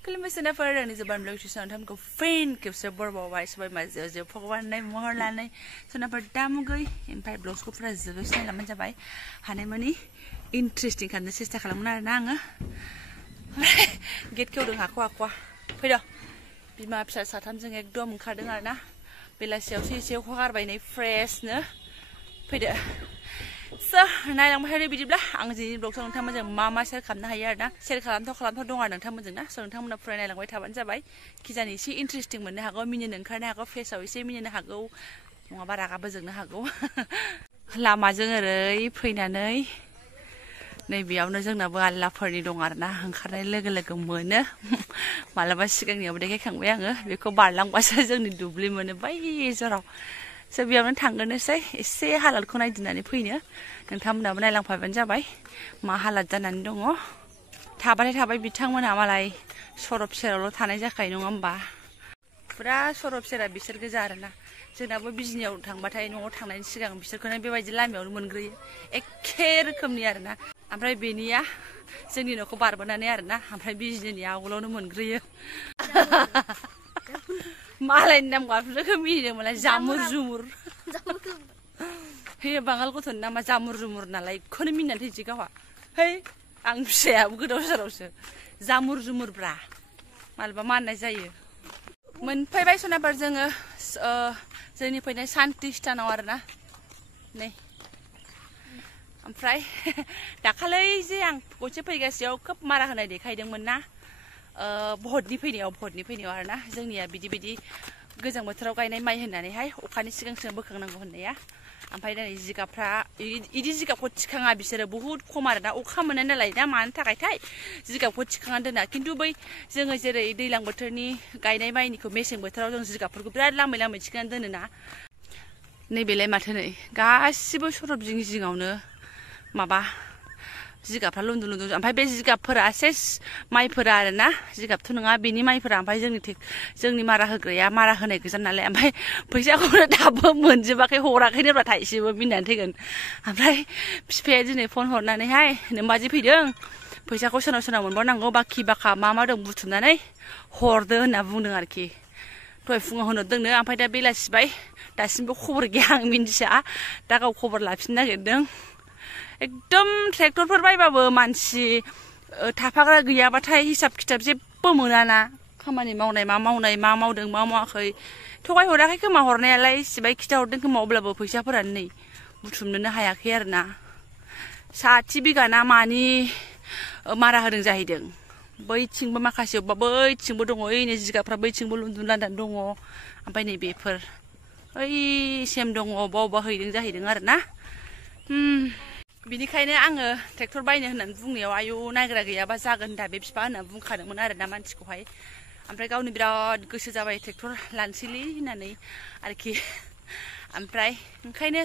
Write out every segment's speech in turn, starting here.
खुलुमबाय आंनि जोबान ब्लग सोनांथामखौ फेन खेबसे बरबावबाय सबाय माजियाव जे भगवाननाय महर लानाय सोनाफोर दामुगै ओमफ्राय ब्लग्सखौ फुरा जोबोसे नायलांबानो जाबाय हानायमानि इन्ट्रेस्टिं खालामनो सेस्था खालामोन आरोना आङो ओमफ्राय गेट खेवदों हाखवा फैद' बिमा फिसा साथामजों एकदम ओंखारदों आरोना बेलासियावसो एसे अखा गारबाय नै फ्रेशनो फैदो नायलांबाय थादो बिदिब्ला आं दिनै ब्लगखौ नोंथांमोनजों मा शेयार खालामनो हायो आरोना शेयार खालामथाव दं आरो नोंथांमोनजों ना नोंथांमोना फुरा नायलांबाय थाबानो जाबाय खिजानि एसे इन्ट्रेस्टिं मोननो हागौ मिनिनो ओंखारनो हागौ फेसाव एसे मिनिनो हागौ नङाबा रागाबो जोंनो हागौ लामाजों ओरै फैनानै नैबेयावनो जोंनाबो आललाफोरनि दं आरोना ओंखारनाय लोगो लोगो मोनो मालाबा सिगांनियावबो देखायखांबाय आङो बेखौ बारलांबासो जोंनि दुब्लि मोनो बै जराव बेयावनो थांगोनोसै एसे हालादखौ नायदिंनानै फैनो नोंथांमोनाबो नायलांफाबानो जाबाय मा हालाद जानानै दङ थाबाथाय थाबाय बिथांमोनहा मालाय सरब सेरावल' थानाय जाखायो नङा होमबा फुरा सरब सेरा बिसोर गोजा आरोना जोंनाबो बिजनियाव थांबाथाय न'आव थांनायनि सिगां बिसोरखौनो बेबायदि लामायावनो मोनग्रोयो एखे रोखोमनि आरोना ओमफ्राय बेनिया जोंनि न'खौ बारबोनानै आरोना ओमफ्राय बिजनिनि आवगोलावनो मोनग्रोयो मालायनि नाम गाबज्रिखौ मिनिदों मालाय जामुर जुमुर हे बाङाल गथ'नि नामा जामुर जुमुर नालाय बेखौनो मिनिनानै थैनोसै गावहा है आं फिसायाबो गोदाव सोरावसो जामुर जुमुरब्रा मालाबा माननाय जायो मोनफैबाय सनाफोर जोङो जोंनि फैनाय सान्ति स्थानाव आरोना नै ओमफ्राय दाखालै जे आं गंसे फैगासेयाव खोब मारा होनाय देखायदोंमोन ना भटनि फैनायाव आरोना जोंनिया बिदि गोजां बोथोराव गायनाय माइ होननानैहाय अखानि सिगां बोखांनांगौ होननाया ओमफ्राय दिनै जिगाबफ्रा इदि जिगाबखौ थिखाङा बिसोरो बुहुत खम आरोना अखा मोनो नालाय दा मानो थाखायथाय जिगाबखौ थिखाङा दोना खिन्थु बै जोङो जेरै दैज्लां बोथोरनि गायनाय माइनिखौ मेसें बोथोराव जों जिगाबफोरखौ बिराद लामै थिखांनानै दोनोना नैबेलाय माथो नै गासिबो सरब जिङावनो माबा जिगाबफ्रा लुन्दुं ओमफ्राय बे जिगाबफोरा सेस माइफोरा आरोना जिगाबथ' नङा बेनि माइफोरा ओमफ्राय जोंनि मारा होग्राया मारा होनाय गोजान नालाय ओमफ्राय फैसाखौनो दाबो मोनजोबाखै हराखैनोब्ला थाइसेबो मिनिनानै थैगोन ओमफ्राय बिफाया दिनै फन हरनानैहाय नोम्बाजै फैदों फैसाखौ सोरनाव मोनबावनांगौ बाखि बाखा मा दं बुथुमनानै हरदो होनना बुंदों आरोखि दहाय फुङाव होनहरदोंनो ओमफ्राय दा बेलासिबाय दासिमबो खबर गैया आं मिन्थिया दा गाव खबर लाफिननो नागिरदों एकदम ट्रेक्टरफोर बायबाबो मानसि थाफाग्रा गैयाबाथाय हिसाब खिथाब जेबो मोनाना खामानि मावनाय मा मावदों मा मावाखै थगाय हराखै खोमा हरनायालाय सिबाय खिथाहरदों खोमा अब्लाबो फैसाफोरानो नै बुथुमनोनो हायाखै आरोना 60 बिगा ना मानि मारा होदों जाहैदों बैथिंबो माखासे अबेबा बैथिंबो दङ ओइनै जिगाबफ्रा बैथिंबो लुन्दुंलांनानै दङ ओमफ्राय नै बेफोर ओइ सेम दङ अबेबा हैदों जाहैदों आरोना बिनिखायनो आङो ट्रेक्टर बायनो होननानै बुंनायाव आयौ नायग्रा गैयाबा जागोन दा बे बिफा होनना बुंखादोंमोन आरोना मानसिखौहाय ओमफ्राय गावनि बिराद गोसो जाबाय ट्रेक्टर लानोसैलै होननानै आरोखि ओमफ्राय ओंखायनो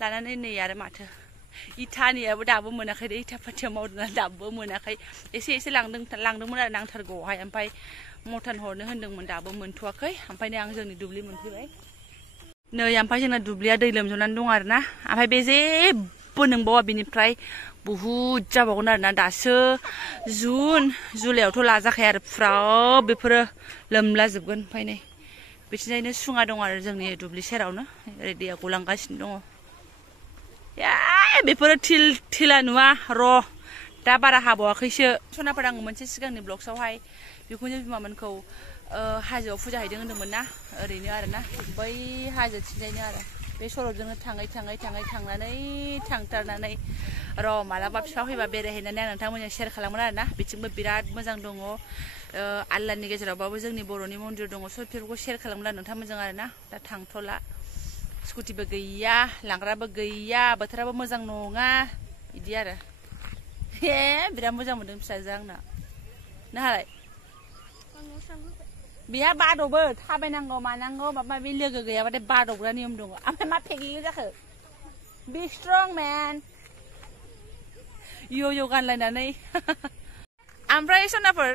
लानानै नै आरो माथो इटानियाबो दाबो मोनाखै दे इटा पाटियाव मावदोंना दाबो मोनाखै एसे लांदोंमोन आरो नांथारगौआवहाय ओमफ्राय मटन हरनो होनदोंमोन दाबो मोनथ'वाखै ओमफ्राय नै आं जोंनि दुब्लि मोनफैबाय नै ओमफ्राय जोंना दुब्लिया दै लोमजोबनानै दं आरोना ओमफ्राय बे जेबो नंबावा बिनिफ्राय बुहुद जाबावगोन आरोना दासो जुलाइआवथ' लाजाखाया आरो फुरा बेफोरो लोमलाजोबगोन ओमफ्राय नै बिथिंजायनो सुङा दं आरो जोंनि दुब्लि सेरावनो ओरै दैया गलांगासिनो दङ बेफोरो थिला नुवा र' दा बारा हाबावाखैसो सनाफोर आङो मोनसे सिगांनि ब्लग्सआवहाय बेखौनो बिमामोनखौ हाजोआव फुजा हैदों होनदोंमोन ना ओरैनो आरोना बै हाजोथिंजायनो आरो बे सरबजोंनो थाङै थांनानै थांथारनानै र' मालाबा बिफा फैबा बेरायहैनानै आं नोंथांमोनजों शेयार खालामगोन आरोना बिथिंबो बिराद मोजां दङ आल्लाहनि गेजेरावबाबो जोंनि बर'नि मन्दिर दङ सबफोरखौ शेयार खालामगोन आरो नोंथांमोनजों आरोना दा थांथ'ला स्कुटिबो गैया लांग्राबो गैया बोथोराबो मोजां नङा बिदि आरो बिराद मोजां मोनदों फिसाजो आंना नोंहालाय बेहा बादबो थाबायनांगौ मानांगौ माबा माबि लोगो गैयाबाथाय बादबग्रा नियम दङ ओमफ्राय मा फेगेयो जाखो बि स्ट्रं मेन यो गानलायनानै ओमफ्राय सनाफोर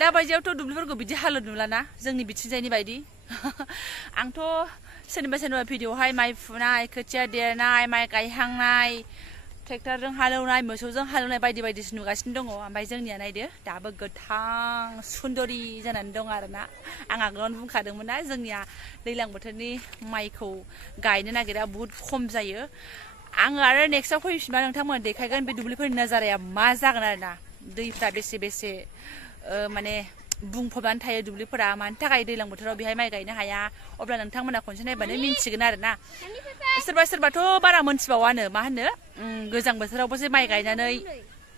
दा बायदियावथ' दुब्लिफोरखौ बिदि हालोद नुलाना जोंनि बिथिंजायनि बायदि आंथ' सोरनिबा भिडिअ'आवहाय माइ फुनाय खोथिया देरनाय माइ गायहांनाय ट्रेक्टरजों हालेवनाय मोसौजों हालेवनाय बायदि बायदिसो नुगासिनो दङ ओमफ्राय जोंनिया नायदो दाबो गोथां सुन्दरि जानानै दं आरोना आं आगोलावनो बुंखादोंमोन ना जोंनिया दैज्लां बोथोरनि माइखौ गायनो नागिरा बुहुत खम जायो आङो आरो नेक्स्टआव फैफिनबा नोंथांमोन देखायगोन बे दुब्लिफोरनि नाजाराया मा जागोन आरोना दैफ्रा बेसे माने बुंफबनानै थायो दुब्लिफोरा मानि थाखाय दैज्लां बोथोराव बेहाय माइ गायनो हाया अब्ला नोंथांमोना खनसे नायबानो मिन्थिगोन आरोना सोरबाथ' बारा मोनथिबावानो मा होनो गोजां बोथोरावबो जे माइ गायनानै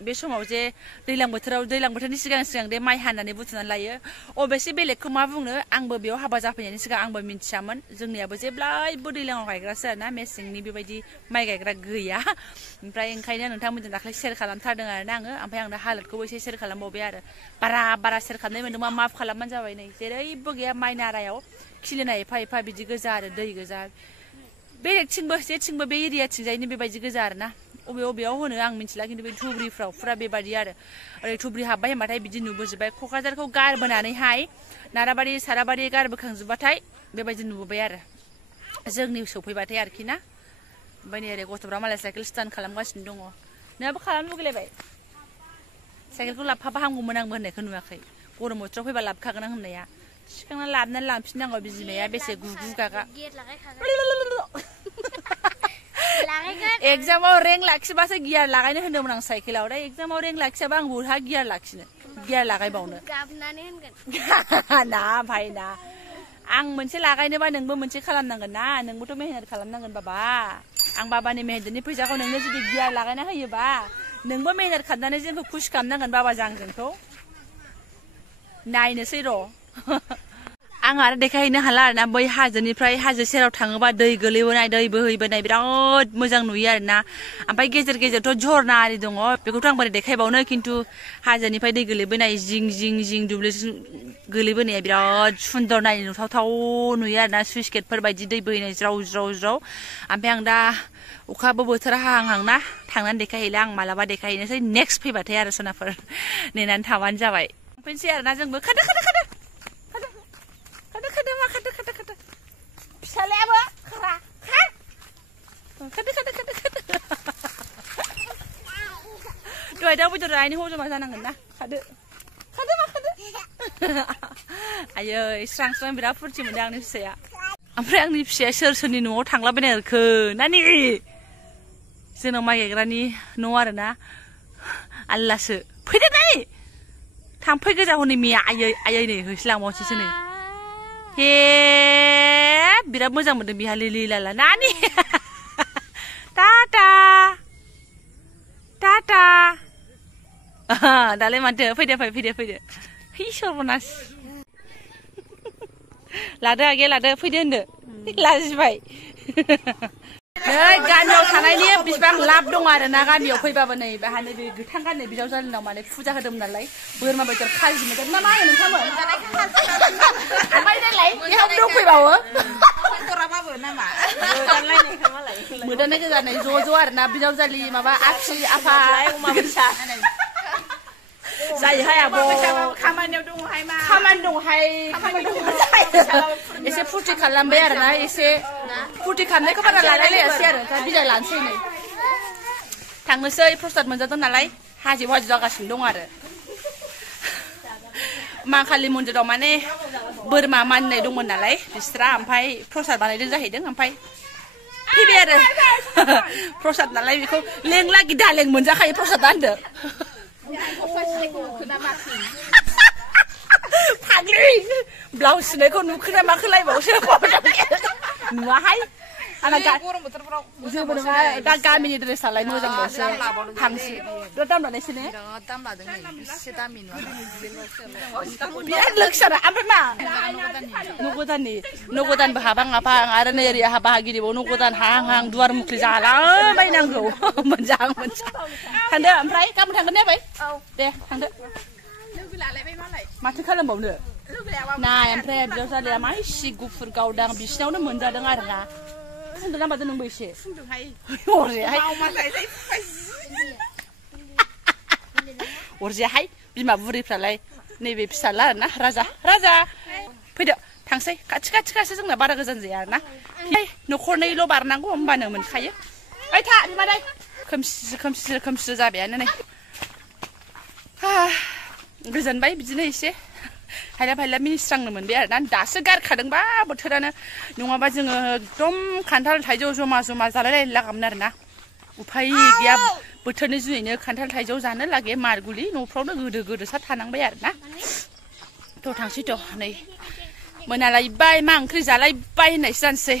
बे समाव जे दैज्लां बोथोरनि सिगां दे माइ हानानै बुथुमनानै लायो अबेसे बेलेगखौ मा बुंनो आंबो बेयाव हाबा जाफैनायनि सिगां आंबो मिन्थियामोन जोंनियाबो जेब्लायबो दैज्लाङाव गायग्रासो आरोना मेसेंनि बेबायदि माइ गायग्रा गैया ओमफ्राय ओंखायनो नोंथांमोनजों दाख्लै शेयार खालामथारदों आरोना आङो ओमफ्राय आं दा हालोदखौबो एसे शेयार खालामबावबाय आरो बारा शेयार खालामनाय मोनदोंबा माफ खालामबानो जाबाय नै जेरैबो गैया माइ नारायाव खिलिनाय एफा बिदि गोजा आरो दै गोजा बेलेगथिंबो जेथिंबो बे एरियाथिंजायनो बेबायदि गोजा आरोना अबेयाव होनो आं मिथिला खिन्थु बे धुब्रिफ्राव फुरा बेबायदि आरो ओरै धुब्रि हाबबाय होनबाथाय बिदि नुबोजोब्बाय क'क्राझारखौ गारबोनानैहाय नाराबारि साराबारि गारबोखांजोब्बाथाय बेबायदि नुबोबाय आरो जोंनि सफैबाथाय आरोखि ना ओमफ्राय नै ओरै गथ'फ्रा मालाय साइकेल स्टान्ड खालामगासिनो दङ नोंहाबो खालामनो लुगैलायबाय साइकेलखौ लाबफाबा हामगौमोन आंबो होननायखौ नुवाखै गरम बोथोराव फैबा लाबखागोन आं होननाया सिखांना लाबोनानै लांफिननांगौ बिमाया बेसे गुगु गागा एग्जामाव रेंक लाखिबासो गियार लागायनो होनदोंमोन आं साइकेलाव दा एग्जामाव रेंक लाखियाबा आं बहा गियार लाखिनो गियार लागायबावनो ना भाइ ना आं मोनसे लागायनोबा नोंबो मोनसे खालामनांगोन ना नोंबोथ' मेहनत खालामनांगोन बाबा आं बाबानि मेहनतनि फैसाखौ नोंनो जुदि गियार लागायना होयोबा नोंबो मेहनत खालामनानै जोंखौ खुसि खालामनांगोन बाबा जोंखौ नायनोसै र' आं आरो देखायहैनो हाला आरोना बै हाजोनिफ्राय हाजो सेराव थाङोबा दै गोलैबोनाय दै बोहैबोनाय बिराद मोजां नुयो आरोना ओमफ्राय गेजेरथ' झरना आरि दङ बेखौथ' आं बोरै देखायबावनो खिन्थु हाजोनिफ्राय दै गोलैबोनाय जिं दुब्लिजों गोलैबोनाया बिराद सुन्दर नायनो नुथावथाव नुयो आरोना सुइस गेटफोर बायदि दै बोहैनाय ज्राव ओमफ्राय आं दा अखाबो बोथोरा हाहां ना थांनानै देखायहैला आं मालाबा देखायहैनोसै नेक्स्ट फैबाथाय आरो सनाफोर नेनानै थाबानो जाबाय फैनोसै आरोना जोंबो खादो फिसालायाबो खादो दहाय दाउ बेदर जानायनि हजमा जानांगोन ना खादो आयै स्रां बिराद फुरथि मोनदों आंनि फिसाया ओमफ्राय आंनि फिसाया सोरनि न'आव थांलाबायनो आरोखो नानि जोंनाव माइ गायग्रानि न' आरोना आल्लासो फैदो नानि थाम्फै गोजा हनै मिया आयै नै होसोलांबावसैसो नै हे बिराद मोजां मोनदों बिहा लिलि लाला नानि टाटा दालाय माथो फैदो है सर्बनास लादो आगे लादो फैदो होनदो लाजिबाय नै गामियाव थानायनि बिसिबां लाब दं आरोना गामियाव फैबाबो नै बाहानो बे गोथां गाननाय बिजावजालिनाव माने फुजा होदोंमोन नालाय बोरमा बेदर खाजि मोनदों ना मा होनो नोंथांमोन ओमफ्राय नालाय बेहाव दंफैबावो मोदाननाय गोजानाय ज' आरोना बिजावजालि माबा आखि आफा जायोहाय आब' खामानियाव दङहाय मा खामानि दङहाय एसे फुरथि खालामबाय आरोना एसे फुरथि खालामनायखौ बारा लालायलायासै आरो दा बिदाय लानोसै नै थांनोसै प्रसाद मोनजादों नालाय हाजो जागासिनो दं आरो माखालि मन्दिराव माने बोरमा मानिनाय दंमोन नालाय बिस्रा ओमफ्राय प्रसाद बानायदों जाहैदों ओमफ्राय फैबाय आरो प्रसाद नालाय बेखौ लेंला गिदालें मोनजाखायो प्रसादा होनदो फाग्लि ब्लाउस सुनायखौ नुखोना माखोलायबावसो नुवाहाय आंना गरम बोथोरफ्राव जेबो नङा दा गामिनि ड्रेसालाय मोजांबावसो थांसै दाम लानायसो ने दाम लादों एसे दामि नङा बिराद लोगोसाना ओमफ्राय मा नगदानबो हाबां आफां आरो नै ओरै हाबा गिदिबाव नगदान हाहां दुवार मुख्रि जालाबायनांगौ मोनजाहां थांदो ओमफ्राय गाबोन थांगोन ने बाय दे थांदो माथो खालामबावनो नाय ओमफ्राय बिजावजालिया मा इसे गुफुर गावदां बिसिनावनो मोनजादों आरोना फुंदों ना मादों नोंबो एसे अरजायाहाय बिमा बुरैफ्रालाय नैबे फिसाला आरोना राजा फैदो थांसै खाथि जोंना बारा गोजान जाया आरोना न'खरनैल' बारनांगौ होमबानो मोनखायो ओइ था बिमादै खोमसि जाबायानो नै गोजोनबाय बिदिनो एसे हायला मिनिस्रांनो मोनबाय आरोना दासो गारखादोंबा बोथोरानो नङाबा जोङो एकदम खान्थाल थाइजौ जमा जालाय लागामोन आरोना उफाय गैया बोथोरनि जुनैनो खान्थाल थाइजौ जानो लागे मारगुलि न'फ्रावनो गोदोसा थानांबाय आरोना थ' थांसै थ' नै मोनालायबाय मा ओंख्रि जालायबाय होननायसो जानोसै